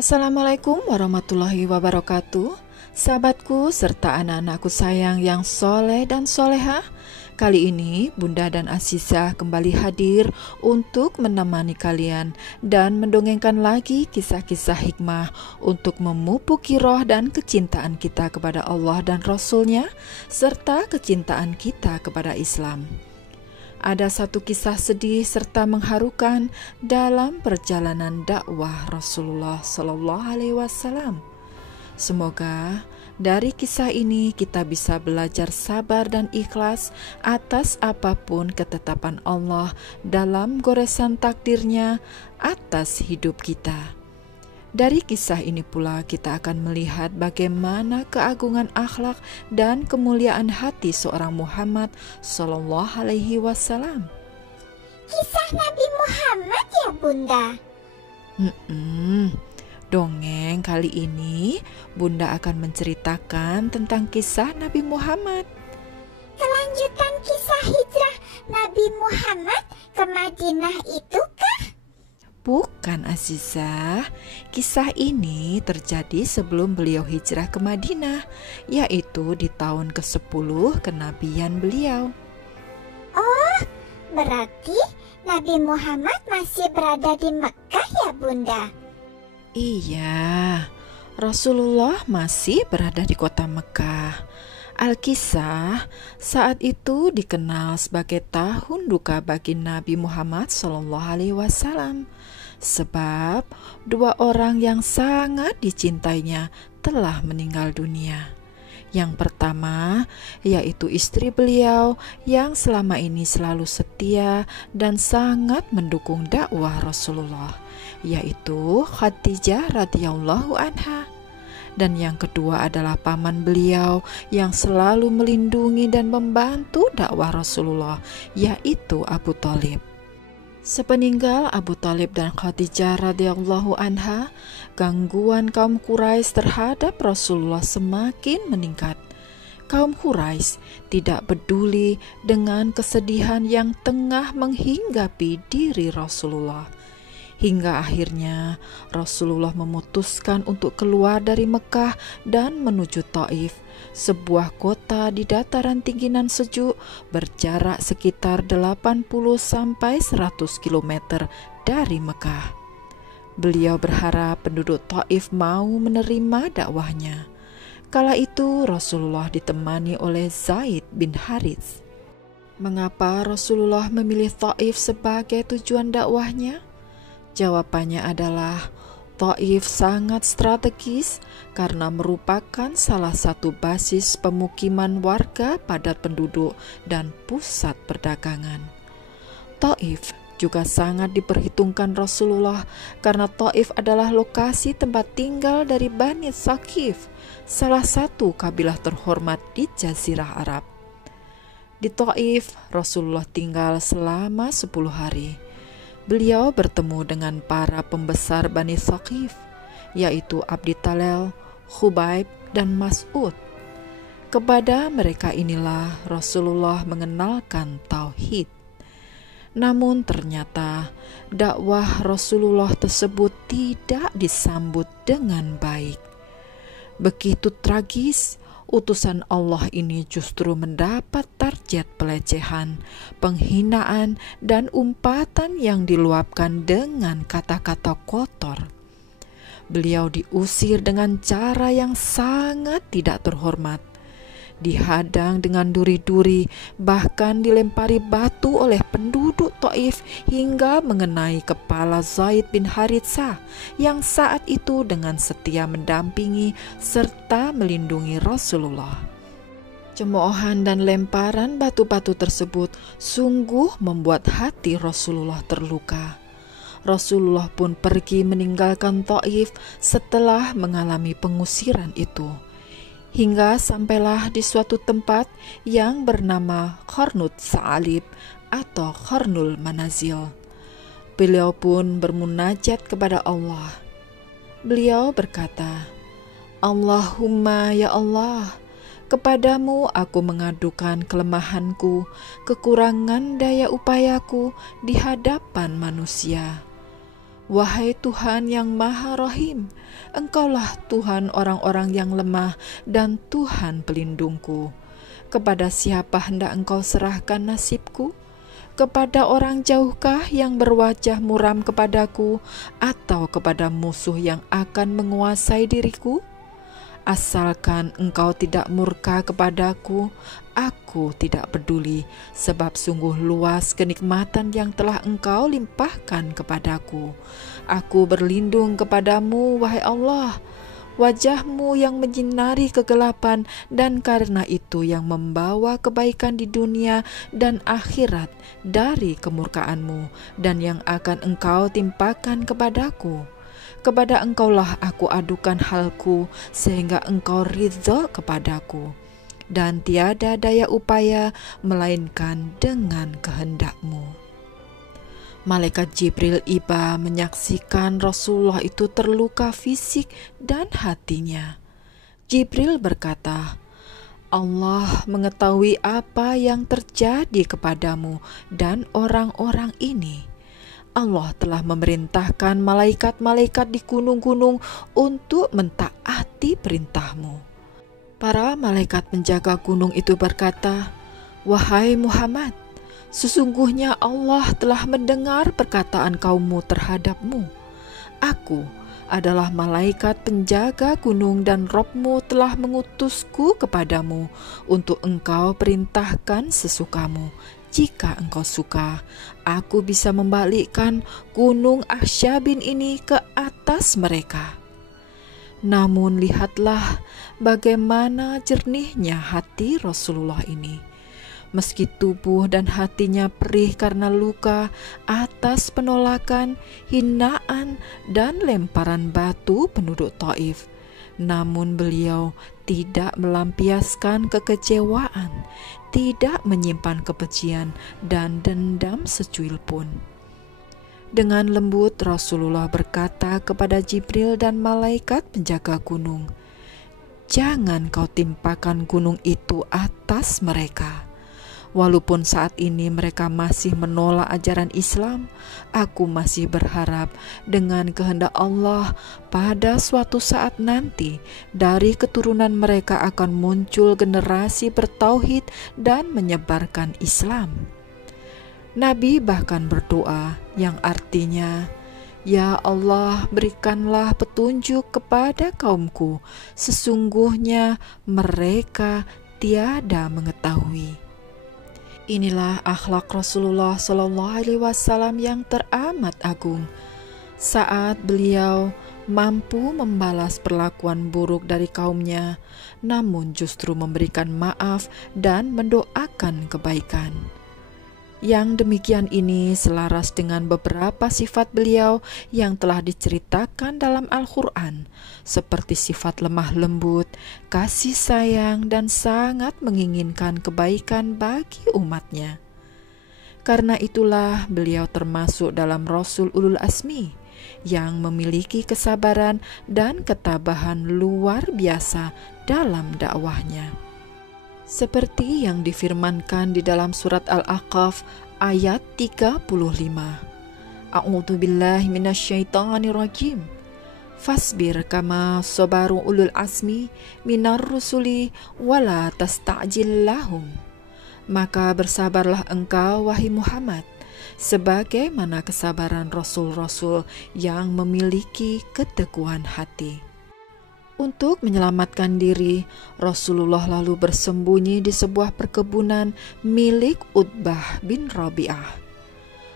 Assalamualaikum warahmatullahi wabarakatuh. Sahabatku serta anak-anakku sayang yang soleh dan solehah, kali ini Bunda dan Asisah kembali hadir untuk menemani kalian dan mendongengkan lagi kisah-kisah hikmah untuk memupuki roh dan kecintaan kita kepada Allah dan Rasul-Nya, serta kecintaan kita kepada Islam. Ada satu kisah sedih serta mengharukan dalam perjalanan dakwah Rasulullah Sallallahu Alaihi Wasallam. Semoga dari kisah ini kita bisa belajar sabar dan ikhlas atas apapun ketetapan Allah dalam goresan takdirnya atas hidup kita. Dari kisah ini pula kita akan melihat bagaimana keagungan akhlak dan kemuliaan hati seorang Muhammad Sallallahu Alaihi Wasallam. Kisah Nabi Muhammad ya Bunda? Dongeng kali ini Bunda akan menceritakan tentang kisah Nabi Muhammad. Kelanjutan kisah hijrah Nabi Muhammad ke Madinah itu kah? Bukan Azizah, kisah ini terjadi sebelum beliau hijrah ke Madinah, yaitu di tahun ke-10 kenabian beliau. Oh, berarti Nabi Muhammad masih berada di Mekah ya Bunda? Iya, Rasulullah masih berada di kota Mekah. Al-Kisah saat itu dikenal sebagai tahun duka bagi Nabi Muhammad SAW, sebab dua orang yang sangat dicintainya telah meninggal dunia. Yang pertama yaitu istri beliau yang selama ini selalu setia dan sangat mendukung dakwah Rasulullah, yaitu Khadijah radhiyallahu anha. Dan yang kedua adalah paman beliau yang selalu melindungi dan membantu dakwah Rasulullah, yaitu Abu Thalib. Sepeninggal Abu Thalib dan Khadijah radhiyallahu anha, gangguan kaum Quraisy terhadap Rasulullah semakin meningkat. Kaum Quraisy tidak peduli dengan kesedihan yang tengah menghinggapi diri Rasulullah. Hingga akhirnya Rasulullah memutuskan untuk keluar dari Mekah dan menuju Taif, sebuah kota di dataran tinggi nan sejuk berjarak sekitar 80-100 km dari Mekah. Beliau berharap penduduk Taif mau menerima dakwahnya. Kala itu Rasulullah ditemani oleh Zaid bin Harits. Mengapa Rasulullah memilih Taif sebagai tujuan dakwahnya? Jawabannya adalah Taif sangat strategis karena merupakan salah satu basis pemukiman warga padat penduduk dan pusat perdagangan. Taif juga sangat diperhitungkan Rasulullah karena Taif adalah lokasi tempat tinggal dari Bani Thaqif, salah satu kabilah terhormat di Jazirah Arab. Di Taif, Rasulullah tinggal selama 10 hari. Beliau bertemu dengan para pembesar Bani Thaqif, yaitu Abdi Talel, Khubaib, dan Mas'ud. Kepada mereka inilah Rasulullah mengenalkan tauhid. Namun ternyata dakwah Rasulullah tersebut tidak disambut dengan baik. Begitu tragis, utusan Allah ini justru mendapat target pelecehan, penghinaan, dan umpatan yang diluapkan dengan kata-kata kotor. Beliau diusir dengan cara yang sangat tidak terhormat, dihadang dengan duri-duri, bahkan dilempari batu oleh penduduk Taif hingga mengenai kepala Zaid bin Haritsah yang saat itu dengan setia mendampingi serta melindungi Rasulullah. Cemoohan dan lemparan batu-batu tersebut sungguh membuat hati Rasulullah terluka. Rasulullah pun pergi meninggalkan Taif setelah mengalami pengusiran itu, hingga sampailah di suatu tempat yang bernama Qarnut Sa'alib atau Qarnul Manazil. Beliau pun bermunajat kepada Allah. Beliau berkata, Allahumma ya Allah, kepadamu aku mengadukan kelemahanku, kekurangan daya upayaku di hadapan manusia. Wahai Tuhan yang Maha Rahim, Engkaulah Tuhan orang-orang yang lemah dan Tuhan pelindungku. Kepada siapa hendak Engkau serahkan nasibku? Kepada orang jauhkah yang berwajah muram kepadaku, atau kepada musuh yang akan menguasai diriku? Asalkan Engkau tidak murka kepadaku, aku tidak peduli, sebab sungguh luas kenikmatan yang telah Engkau limpahkan kepadaku. Aku berlindung kepadamu, wahai Allah. Wajah-Mu yang menyinari kegelapan, dan karena itu yang membawa kebaikan di dunia dan akhirat dari kemurkaan-Mu, dan yang akan Engkau timpakan kepadaku. Kepada Engkaulah aku adukan halku, sehingga Engkau ridha kepadaku, dan tiada daya upaya melainkan dengan kehendak-Mu. Malaikat Jibril iba menyaksikan Rasulullah itu terluka fisik dan hatinya. Jibril berkata, Allah mengetahui apa yang terjadi kepadamu dan orang-orang ini. Allah telah memerintahkan malaikat-malaikat di gunung-gunung untuk mentaati perintah-Mu. Para malaikat penjaga gunung itu berkata, Wahai Muhammad, sesungguhnya Allah telah mendengar perkataan kaummu terhadap-Mu. Aku adalah malaikat penjaga gunung dan Rabb-Mu telah mengutusku kepadamu untuk Engkau perintahkan sesukamu. Jika Engkau suka, aku bisa membalikkan gunung Ahsyabin ini ke atas mereka. Namun lihatlah bagaimana jernihnya hati Rasulullah ini. Meski tubuh dan hatinya perih karena luka atas penolakan, hinaan, dan lemparan batu penduduk Taif, namun beliau tidak melampiaskan kekecewaan, tidak menyimpan kebencian dan dendam secuil pun. Dengan lembut Rasulullah berkata kepada Jibril dan malaikat penjaga gunung, Jangan kau timpakan gunung itu atas mereka. Walaupun saat ini mereka masih menolak ajaran Islam, aku masih berharap dengan kehendak Allah pada suatu saat nanti dari keturunan mereka akan muncul generasi bertauhid dan menyebarkan Islam. Nabi bahkan berdoa yang artinya, Ya Allah, berikanlah petunjuk kepada kaumku, sesungguhnya mereka tiada mengetahui. Inilah akhlak Rasulullah SAW yang teramat agung. Saat beliau mampu membalas perlakuan buruk dari kaumnya, namun justru memberikan maaf dan mendoakan kebaikan. Yang demikian ini selaras dengan beberapa sifat beliau yang telah diceritakan dalam Al-Quran, seperti sifat lemah lembut, kasih sayang, dan sangat menginginkan kebaikan bagi umatnya. Karena itulah beliau termasuk dalam Rasul Ulul Azmi yang memiliki kesabaran dan ketabahan luar biasa dalam dakwahnya. Seperti yang difirmankan di dalam surat Al-Ahqaf ayat 35. A'udzu billahi minasyaitonir rajim. Fasbir kama sabaru ulul azmi minar rusuli wala tasta'jil lahum. Maka bersabarlah engkau wahai Muhammad, sebagaimana kesabaran rasul-rasul yang memiliki keteguhan hati. Untuk menyelamatkan diri, Rasulullah lalu bersembunyi di sebuah perkebunan milik Utbah bin Rabi'ah.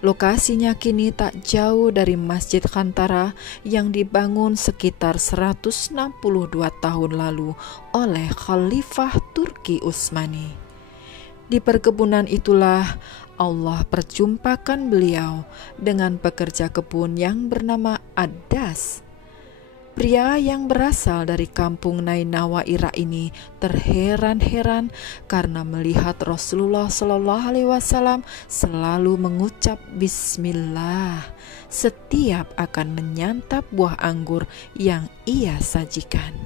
Lokasinya kini tak jauh dari Masjid Khantara yang dibangun sekitar 162 tahun lalu oleh Khalifah Turki Utsmani. Di perkebunan itulah Allah perjumpakan beliau dengan pekerja kebun yang bernama Adas. Pria yang berasal dari kampung Nainawa Irak ini terheran-heran karena melihat Rasulullah SAW selalu mengucap Bismillah setiap akan menyantap buah anggur yang ia sajikan.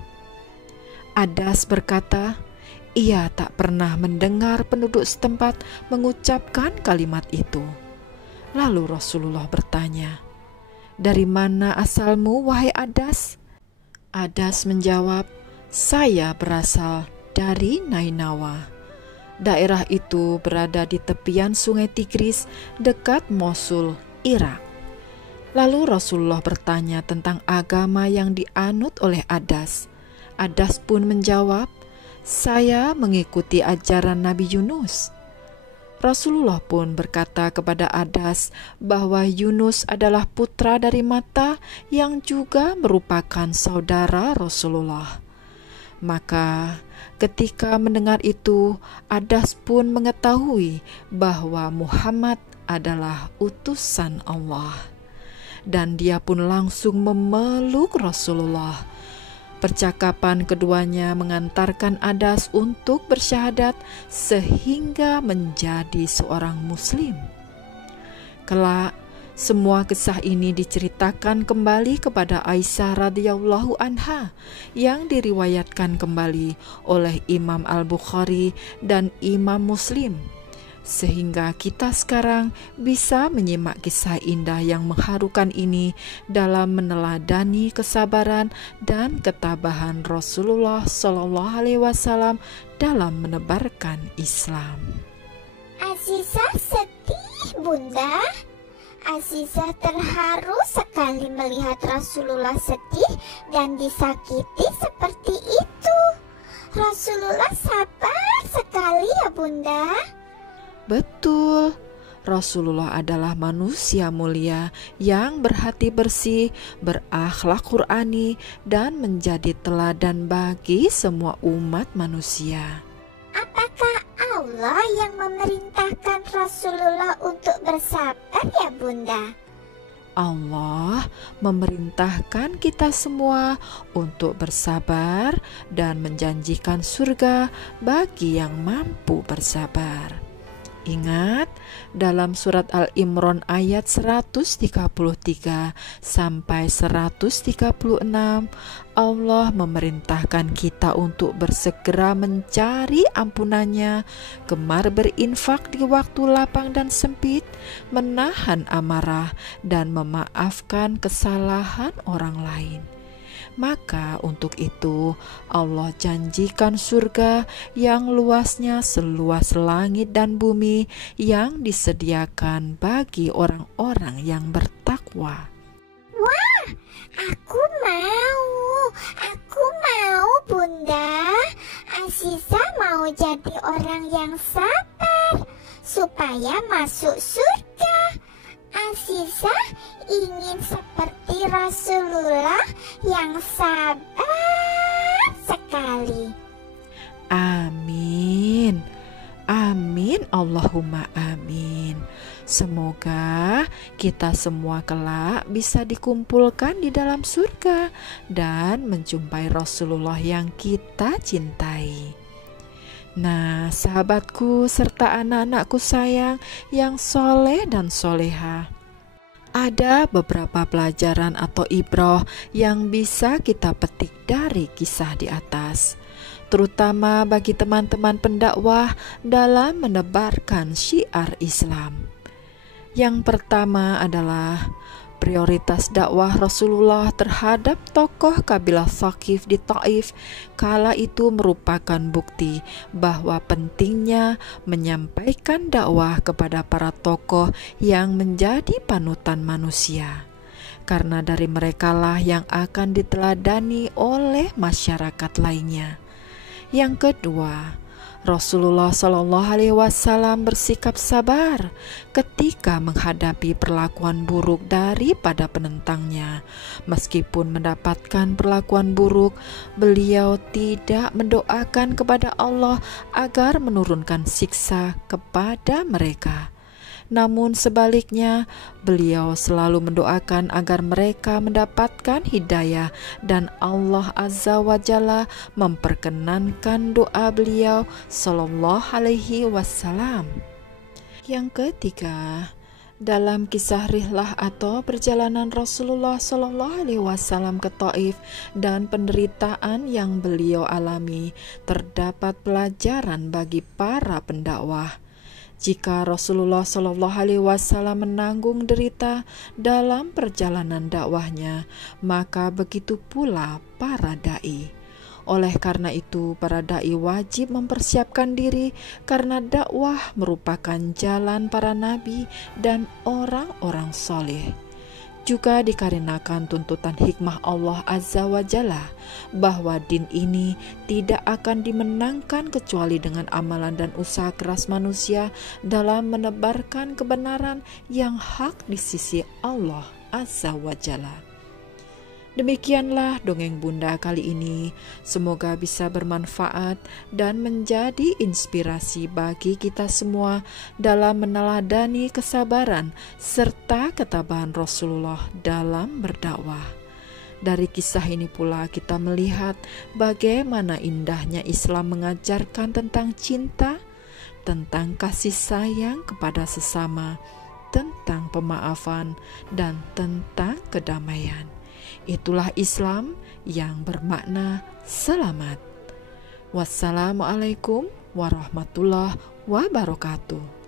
Adas berkata, ia tak pernah mendengar penduduk setempat mengucapkan kalimat itu. Lalu Rasulullah bertanya, "Dari mana asalmu, wahai Adas?" Adas menjawab, "Saya berasal dari Nainawa." Daerah itu berada di tepian sungai Tigris dekat Mosul, Irak. Lalu Rasulullah bertanya tentang agama yang dianut oleh Adas. Adas pun menjawab, "Saya mengikuti ajaran Nabi Yunus." Rasulullah pun berkata kepada Adas bahwa Yunus adalah putra dari Matta yang juga merupakan saudara Rasulullah. Maka ketika mendengar itu, Adas pun mengetahui bahwa Muhammad adalah utusan Allah. Dan dia pun langsung memeluk Rasulullah. Percakapan keduanya mengantarkan Adas untuk bersyahadat sehingga menjadi seorang muslim. Kelak, semua kisah ini diceritakan kembali kepada Aisyah radhiyallahu anha yang diriwayatkan kembali oleh Imam Al-Bukhari dan Imam Muslim. Sehingga kita sekarang bisa menyimak kisah indah yang mengharukan ini dalam meneladani kesabaran dan ketabahan Rasulullah SAW dalam menebarkan Islam. Azizah sedih, Bunda. Azizah terharu sekali melihat Rasulullah sedih dan disakiti seperti itu. Rasulullah sabar sekali ya, Bunda. Betul, Rasulullah adalah manusia mulia yang berhati bersih, berakhlak Qur'ani, dan menjadi teladan bagi semua umat manusia. Apakah Allah yang memerintahkan Rasulullah untuk bersabar ya, Bunda? Allah memerintahkan kita semua untuk bersabar dan menjanjikan surga bagi yang mampu bersabar. Ingat, dalam surat Al-Imran ayat 133 sampai 136, Allah memerintahkan kita untuk bersegera mencari ampunannya, gemar berinfak di waktu lapang dan sempit, menahan amarah, dan memaafkan kesalahan orang lain. Maka untuk itu Allah janjikan surga yang luasnya seluas langit dan bumi yang disediakan bagi orang-orang yang bertakwa. Wah, aku mau Bunda. Azizah mau jadi orang yang sabar supaya masuk surga. Azizah ingin seperti Rasulullah yang sabar sekali. Amin. Amin, Allahumma amin. Semoga kita semua kelak bisa dikumpulkan di dalam surga dan menjumpai Rasulullah yang kita cintai. Nah, sahabatku serta anak-anakku sayang yang soleh dan soleha, ada beberapa pelajaran atau ibrah yang bisa kita petik dari kisah di atas, terutama bagi teman-teman pendakwah dalam menebarkan syiar Islam. Yang pertama adalah prioritas dakwah Rasulullah terhadap tokoh kabilah Thaqif di Taif kala itu merupakan bukti bahwa pentingnya menyampaikan dakwah kepada para tokoh yang menjadi panutan manusia, karena dari merekalah yang akan diteladani oleh masyarakat lainnya. Yang kedua, Rasulullah SAW bersikap sabar ketika menghadapi perlakuan buruk daripada penentangnya. Meskipun mendapatkan perlakuan buruk, beliau tidak mendoakan kepada Allah agar menurunkan siksa kepada mereka. Namun sebaliknya, beliau selalu mendoakan agar mereka mendapatkan hidayah dan Allah Azza wa Jalla memperkenankan doa beliau sallallahu alaihi wasallam. Yang ketiga, dalam kisah rihlah atau perjalanan Rasulullah sallallahu alaihi wasallam ke Taif dan penderitaan yang beliau alami, terdapat pelajaran bagi para pendakwah. Jika Rasulullah Shallallahu Alaihi Wasallam menanggung derita dalam perjalanan dakwahnya, maka begitu pula para dai. Oleh karena itu, para dai wajib mempersiapkan diri karena dakwah merupakan jalan para nabi dan orang-orang soleh. Juga dikarenakan tuntutan hikmah Allah Azza wa Jalla bahwa din ini tidak akan dimenangkan kecuali dengan amalan dan usaha keras manusia dalam menebarkan kebenaran yang hak di sisi Allah Azza wa Jalla. Demikianlah dongeng Bunda kali ini. Semoga bisa bermanfaat dan menjadi inspirasi bagi kita semua dalam meneladani kesabaran serta ketabahan Rasulullah dalam berdakwah. Dari kisah ini pula kita melihat bagaimana indahnya Islam mengajarkan tentang cinta, tentang kasih sayang kepada sesama, tentang pemaafan, dan tentang kedamaian. Itulah Islam yang bermakna selamat. Wassalamualaikum warahmatullahi wabarakatuh.